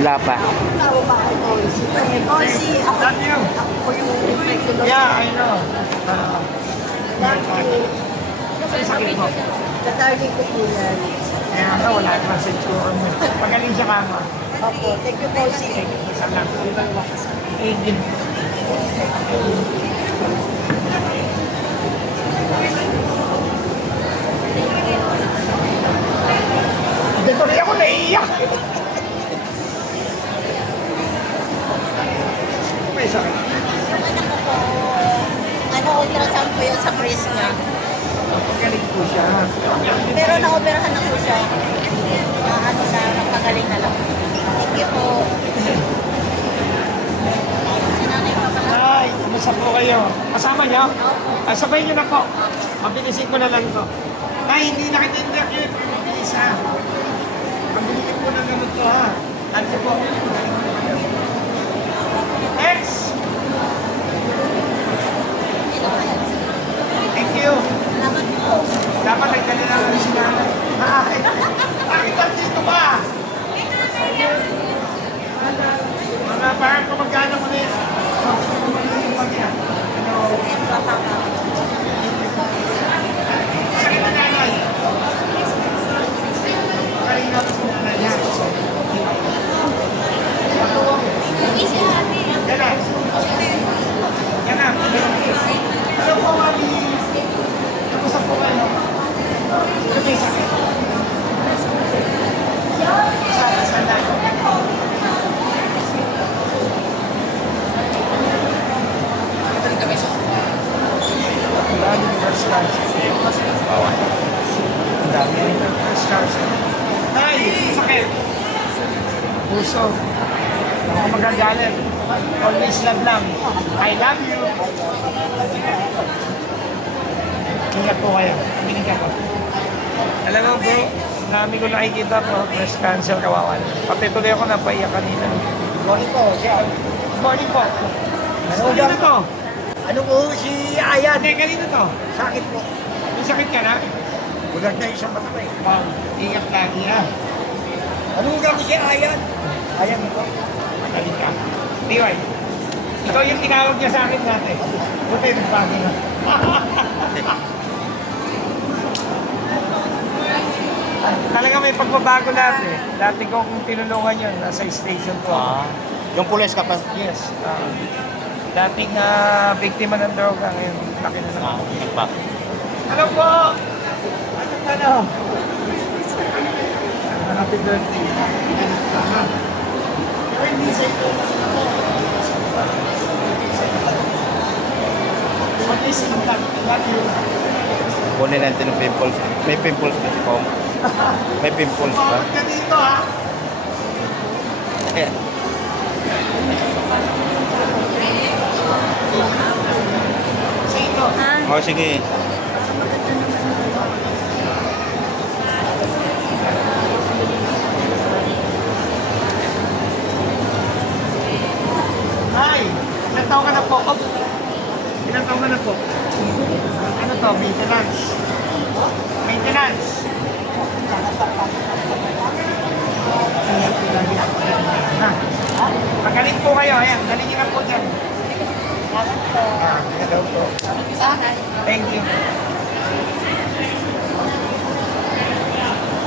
Wala pa. Tawag ba kay Bossy? Bossy, ako po yung regular. Yeah, I know. Thank you. Ano sakit mo? Katarling ko po yan. Kaya nga wala naman sa itsura mo. Pagaling siya kama. Opo, thank you, Bossy. Isa lang. Agin. Hindi ko rin ako naiiyak. May sakit. Yung anak ko po, ultrasound po yun sa breast niya. Pagaling po siya. Pero na-operahan na po siya. Napagaling na lang. Thank you po. Si nanay pa pala. Ay, kumusta po kayo? Kasama niyo? Sabay niyo na po. Mabilisin ko na lang to. Ay, hindi na kita-interview. Mabilis ha. Mabilisin ko na naman to ha. Ano po? X! Thank you. Salamat po. Dapat nagdala na kami si nanay. Ay, bakit dito ba? Mga parang kumagana mo na yan. Sakit na nanay. Kanina ko si nanay yan. Yan na. Yan na. Hello po, mami. Kamusta po kayo? Ano may sakit? Saan na? Ang dami first class. Ang dami first class. Ay, sakit. Puso. Ako magagalit. Always love lang. I love you. Ingat po kayo. Binigyan ko. Alam mo bro, dami ko nakikita po, breast cancer, kawawa. Pati tuloy ako napaiyak kanina. Morning po, siya. Morning po. Ano Kanino to? Ano po si Ayan? Hindi, kanino to? Sakit po. May sakit ka na? Bulag na isang mata eh. Wow, ingat lagi ha. Ano nga po si Ayan? Ayan po. Magaling ka. Anyway, ikaw yung tinawag niya sa akin dati. Buti, nagbago na. Talaga may pagbabago natin eh. Dati ko kung tinulungan yun, nasa station ko. Yung pulis ka pa. Yes. Dating biktima ng droga, ngayon laki na naman. Nagpa. Hello po! Ano? Happy birthday. Kunin natin yung pimples. May pimples na si Pong. May pimples pa. Kumawag ka dito ha. Ayan. Sino? O sige. Hi! Ilang taon ka na po? Oh. Ilang taon ka na po? Ano to? Maintenance. Maintenance. Ha? Magaling po kayo. Ayan, galing nga po dyan. Hello po. Thank you.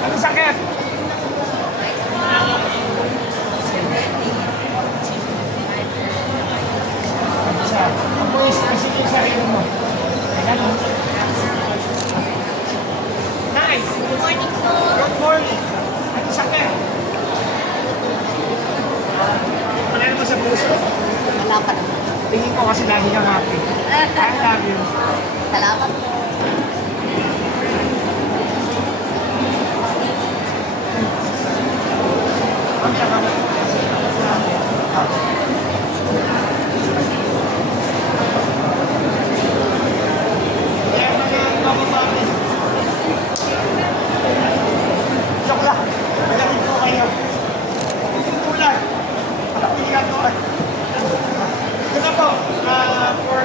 Ano sakit? Apoy, kasi yung sarili mo. Ayan o. Nice. Good morning po. Good morning. Ano sakit? Panalo mo sa puso? Wala pa naman. Tingin ko kasi lagi kang happy. I love you. Salamat po. Ang saka mo. Kaya mga mabababi. Joke lang. Magaling po kayo. Ulan. Pinapilan ko. Ito na po. For...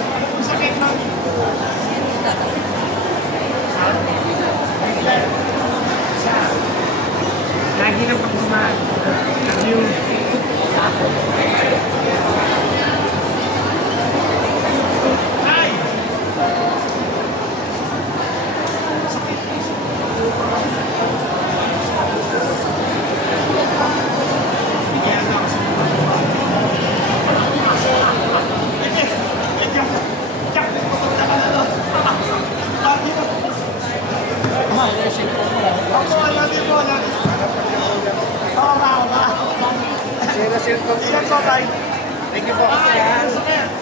ano po sakit lang? Lagi ng pagmamahal. Love you. Ay! Bigyan na ako sa Thank you po.